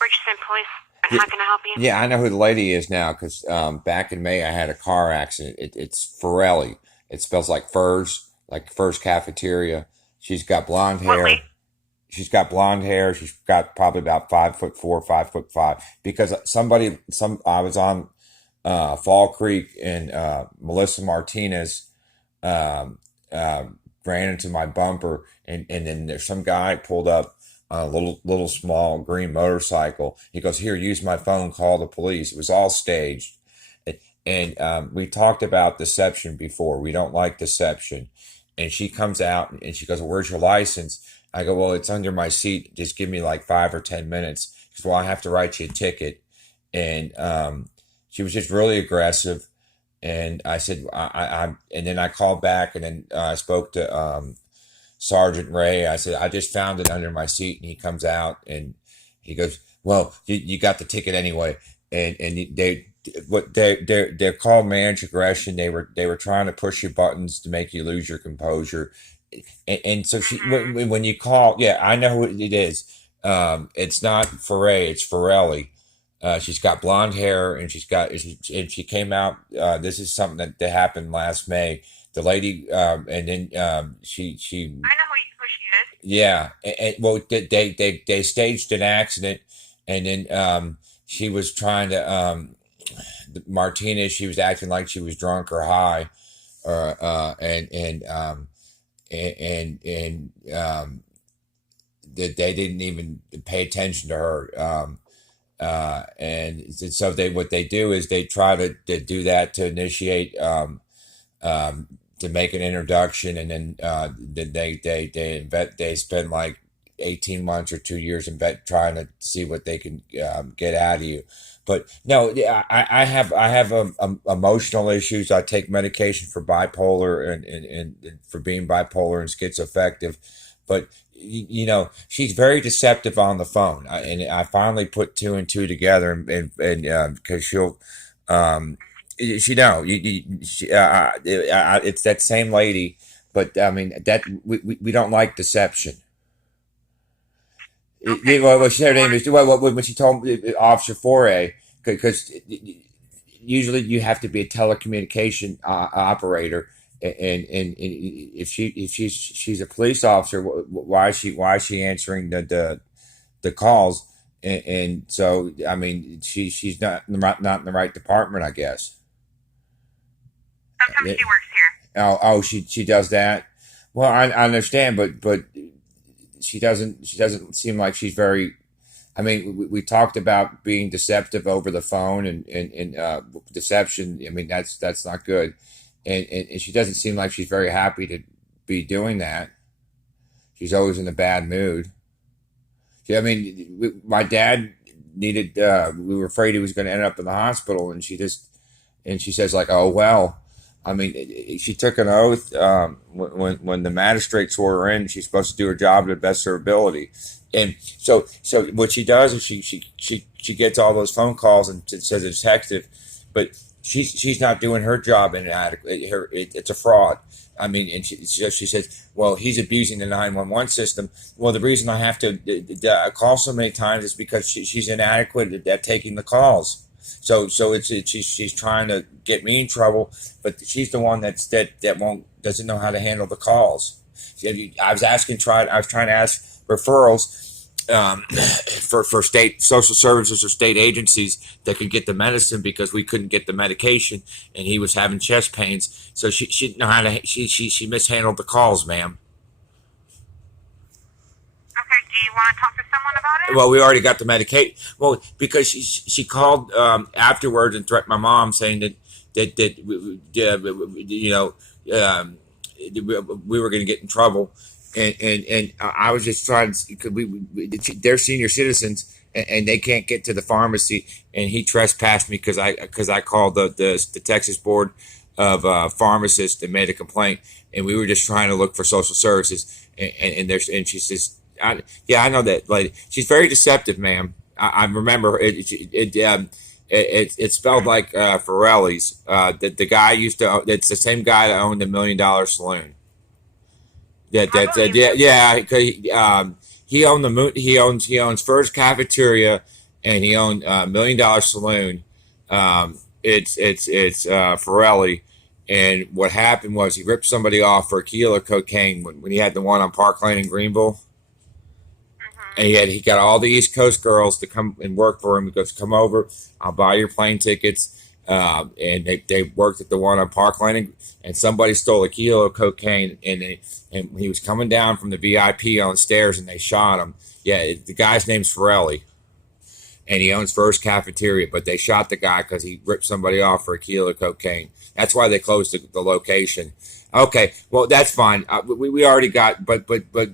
Richardson Police. Yeah, How can I help you? yeah, I know who the lady is now because back in May I had a car accident. It's Forelli. It spells like Furs Cafeteria. She's got blonde What late? hair. She's got blonde hair. She's got probably about 5'4", 5'5". Because I was on Fall Creek and Melissa Martinez um, uh, ran into my bumper, and then there's some guy pulled up on a little small green motorcycle. He goes, "Here, use my phone, call the police." It was all staged, and we talked about deception before. We don't like deception. And she comes out and she goes, "Well, where's your license?" I go, "Well, it's under my seat. Just give me like 5 or 10 minutes." She goes, "Well, I have to write you a ticket." And she was just really aggressive. And I said, and then I called back, and then I spoke to Sergeant Ray. I said, "I just found it under my seat." And he comes out and he goes, "Well, you got the ticket anyway." And they're called managed aggression. They were trying to push your buttons to make you lose your composure. And so Mm-hmm. when you call, yeah, I know who it is. It's not Foray, it's Forelli. She's got blonde hair, and she came out. This is something that happened last May. The lady, and then she I know who she is. yeah, well, they staged an accident, and then she was trying to Martinez. She was acting like she was drunk or high, or and that they didn't even pay attention to her. And so what they do is they try to do that to initiate to make an introduction, and then they spend like 18 months or 2 years in vet trying to see what they can get out of you. But no, yeah, I have emotional issues. I take medication for bipolar and for being bipolar and schizoaffective. But she's very deceptive on the phone. And I finally put two and two together, and because she'll she know it's that same lady. But I mean that we don't like deception. Okay. Well, her name is when she told me, Officer Foray, because usually you have to be a telecommunication operator, and if she's a police officer, why is she answering the calls? And so I mean she's not in the right department, I guess. Sometimes she works here. Oh, she does that. Well, I understand, but she doesn't seem like she's very. I mean, we talked about being deceptive over the phone, and deception. I mean, that's not good, and she doesn't seem like she's very happy to be doing that. She's always in a bad mood. I mean, my dad needed. We were afraid he was going to end up in the hospital, and she says like, "Oh well." I mean, she took an oath when the magistrate swore her in. She's supposed to do her job to the best of her ability, and so what she does is she gets all those phone calls and says it's detective, but she's not doing her job inadequate. It's a fraud. I mean, and she says, "Well, he's abusing the 911 system." Well, the reason I have to call so many times is because she's inadequate at taking the calls. So she's trying to get me in trouble, but she's the one that doesn't know how to handle the calls. I was trying to ask referrals for state social services or state agencies that could get the medicine because we couldn't get the medication, and he was having chest pains. So she didn't know how to she mishandled the calls, ma'am. Okay. Do you want to talk to someone about it? Well, we already got the medication. Well, because she called afterwards and threatened my mom, saying that we were going to get in trouble, and I was just trying because they're senior citizens, and they can't get to the pharmacy, and he trespassed me because I called the Texas Board of Pharmacists and made a complaint, and we were just trying to look for social services, and she says, yeah, I know that lady. She's very deceptive, ma'am. I remember it's spelled like Forelli's. The guy used to. It's the same guy that owned the $1 million saloon. I believe Yeah, you. yeah. He owned the moon. He owns First Cafeteria, and he owned a $1 million saloon. It's Forelli. And what happened was he ripped somebody off for a kilo of cocaine when he had the one on Park Lane in Greenville. And he got all the East Coast girls to come and work for him. He goes, come over, I'll buy your plane tickets. And they worked at the one on Park Lane, and somebody stole a kilo of cocaine, and he was coming down from the VIP on the stairs, and they shot him. Yeah, the guy's name's Forelli, and he owns First Cafeteria, but they shot the guy because he ripped somebody off for a kilo of cocaine. That's why they closed the location. Okay, well that's fine. We already got, but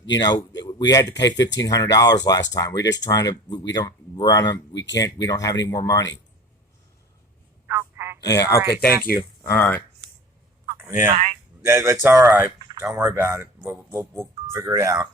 you know, we had to pay $1,500 last time. We're just trying to. We don't have any more money. Okay. Yeah. All Okay. right, Thank then. you. All right. Okay, Yeah. bye. That's all right. Don't worry about it. We'll figure it out.